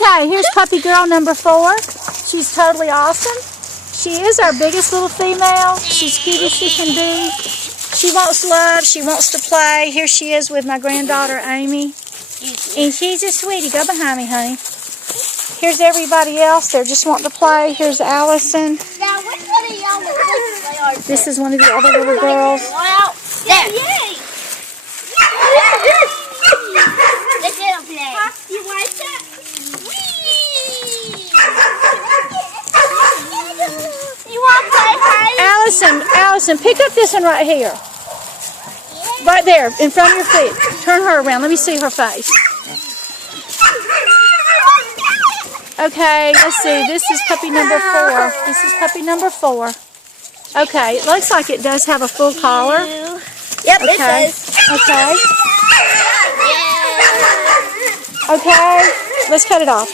Okay, here's puppy girl number 4. She's totally awesome. She is our biggest little female. She's cute as she can be. She wants love. She wants to play. Here she is with my granddaughter, Amy. And she's a sweetie. Go behind me, honey. Here's everybody else. They're just wanting to play. Here's Allison. Now, which one of y'all are? This is one of the other little girls. Wow. There. Yay. Let's get a play. You like that? You want to play, honey? Allison, pick up this one right here. Right there, in front of your feet. Turn her around. Let me see her face. Okay, let's see. This is puppy number 4. This is puppy number 4. Okay, it looks like it does have a full collar. Yep, Okay. it does. Okay. Yeah. Okay. Let's cut it off.